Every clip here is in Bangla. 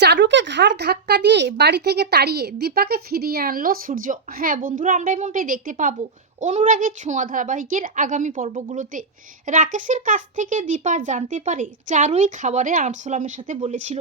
চারুকে ঘাড় ধাক্কা দিয়ে বাড়ি থেকে তাড়িয়ে দীপাকে ফিরিয়ে আনলো সূর্য। হ্যাঁ বন্ধুরা, আমরা এমনটাই দেখতে পাবো অনুরাগের ছোঁয়া ধারাবাহিকের আগামী পর্বগুলোতে। রাকেশের কাছ থেকে দীপা জানতে পারে চারুই খাবারে আরসলামের সাথে বলেছিল।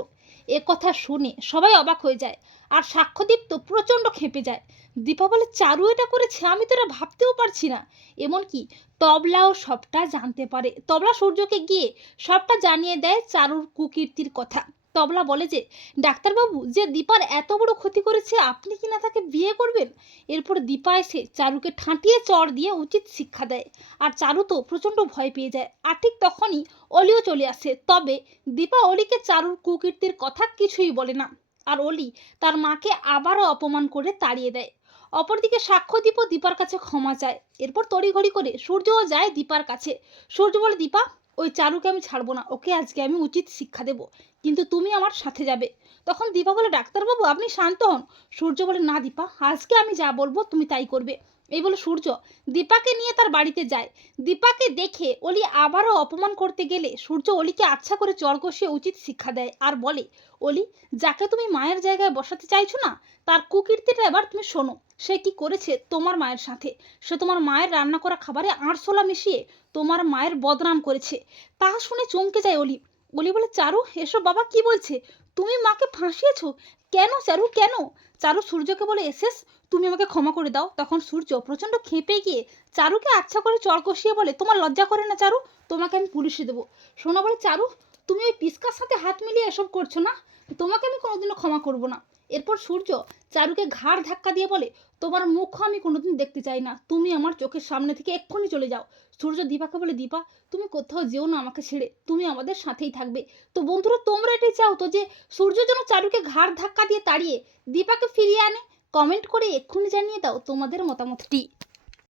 এ কথা শুনে সবাই অবাক হয়ে যায়, আর সাক্ষ্যদীপ তো প্রচণ্ড খেপে যায়। দীপা বলে, চারু এটা করেছে, আমি তো এটা ভাবতেও পারছি না। এমনকি তবলাও সবটা জানতে পারে। তবলা সূর্যকে গিয়ে সবটা জানিয়ে দেয় চারুর কুকীর্তির কথা। তবলা বলে যে, ডাক্তারবাবু, যে দীপার এত বড় ক্ষতি করেছে, আপনি কি না তাকে বিয়ে করবেন? এরপর দীপা এসে চারুকে ঠাঁটিয়ে চড় দিয়ে উচিত শিক্ষা দেয়। আর চারু তো প্রচণ্ড ভয় পেয়ে যায়। আর ঠিক তখনই অলিও চলে আসে। তবে দীপা অলিকে চারুর কুকীর্তির কথা কিছুই বলে না। আর অলি তার মাকে আবারও অপমান করে তাড়িয়ে দেয়। অপরদিকে সাক্ষ্যদীপও দীপার কাছে ক্ষমা চায়। এরপর তড়িঘড়ি করে সূর্যও যায় দীপার কাছে। সূর্য বলে, দীপা, ওই চারুকে আমি ছাড়বো না, ওকে আজকে আমি উচিত শিক্ষা দেবো, কিন্তু তুমি আমার সাথে যাবে। তখন দীপা বলে, ডাক্তারবাবু আপনি শান্ত হন। সূর্য বলে, না দীপা, আজকে আমি যা বলবো তুমি তাই করবে। এই বলে সূর্য দীপাকে নিয়ে তার বাড়িতে যায়। দীপাকে দেখে অলি আবারও অপমান করতে গেলে সূর্য অলিকে আচ্ছা করে চড় কষিয়ে উচিত শিক্ষা দেয়। আর বলে, অলি, যাকে তুমি মায়ের জায়গায় বসাতে চাইছো না, তার কুকীর্তিটা এবার তুমি শোনো। সে কি করেছে তোমার মায়ের সাথে? সে তোমার মায়ের রান্না করা খাবারে আরশোলা মিশিয়ে তোমার মায়ের বদনাম করেছে। তা শুনে চমকে যায় অলি। অলি বলে, চারু, এসব বাবা কি বলছে? তুমি মাকে ফাঁসিয়েছো? কেন চারু, কেন? চারু সূর্যকে বলে, এসেস, তুমি আমাকে ক্ষমা করে দাও। তখন সূর্য প্রচণ্ড খেপে গিয়ে চারুকে আচ্ছা করে চড় কষিয়ে বলে, তোমার লজ্জা করে না চারু? তোমাকে আমি পুলিশে দেবো। সোনা বলে, চারু, তুমি ওই পিসকার সাথে হাত মিলিয়ে এসব করছো না, তোমাকে আমি কোনোদিনও ক্ষমা করবো না। এরপর সূর্য চারুকে ঘাড় ধাক্কা দিয়ে বলে, তোমার মুখও আমি কোনোদিন দেখতে চাই না, তুমি আমার চোখের সামনে থেকে এক্ষুনি চলে যাও। সূর্য দীপাকে বলে, দীপা, তুমি কোথাও যেও না আমাকে ছেড়ে, তুমি আমাদের সাথেই থাকবে। তো বন্ধুরা, তোমরা এটাই চাও তো যে সূর্য যেন চারুকে ঘাড় ধাক্কা দিয়ে তাড়িয়ে দীপাকে ফিরিয়ে আনে? কমেন্ট করে এক্ষুনি জানিয়ে দাও তোমাদের মতামতটি।